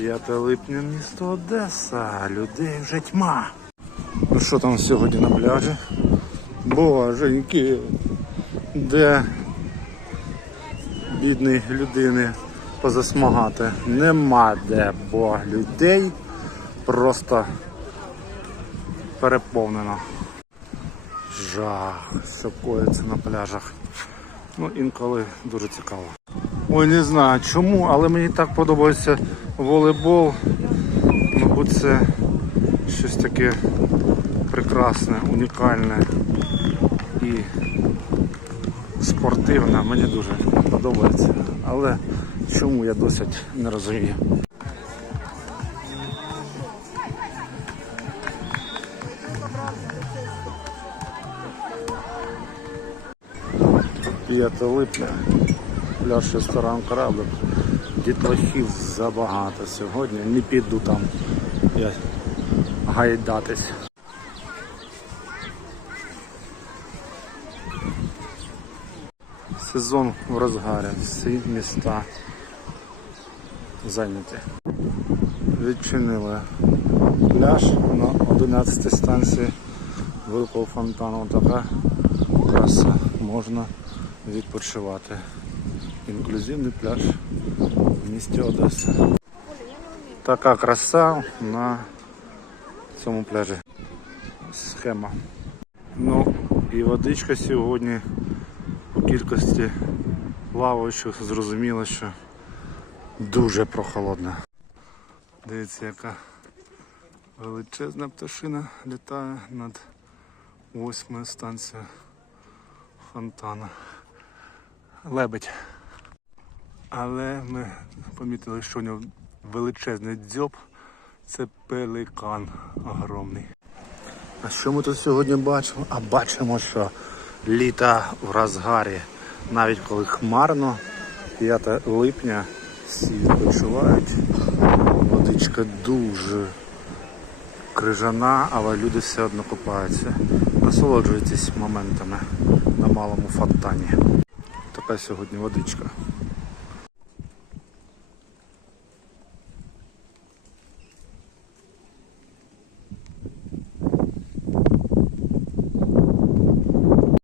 5 липня, місто Одеса. Людей вже тьма. Ну що там сьогодні на пляжі? Боженьки, де бідної людини позасмагати. Нема де, бо людей просто переповнено. Жах, що коїться на пляжах. Ну, інколи дуже цікаво. Ой, не знаю чому, але мені так подобається волейбол. Мабуть, це щось таке прекрасне, унікальне і спортивне. Мені дуже подобається. Але чому я досить не розумію. П'яте липня, пляж ресторан кораблик. Дітлахів забагато сьогодні. Не піду там я гайдатись. Сезон в розгарі, всі міста зайняті. Відчинили пляж на 11 станції Великого фонтану. Така краса можна відпочивати. Інклюзивний пляж в місті Одеса. Така краса на цьому пляжі. Схема. Ну і водичка сьогодні по кількості плаваючих зрозуміло, що дуже прохолодна. Дивіться, яка величезна пташина літає над восьмою станцією фонтана. Лебедь. Але ми помітили, що у нього величезний дзьоб. Це пеликан огромний. А що ми тут сьогодні бачимо? А бачимо, що літо в розгарі. Навіть коли хмарно, 5 липня всі відпочивають. Водичка дуже крижана, але люди все одно купаються. Насолоджуйтесь моментами на малому фонтані. Така сьогодні водичка.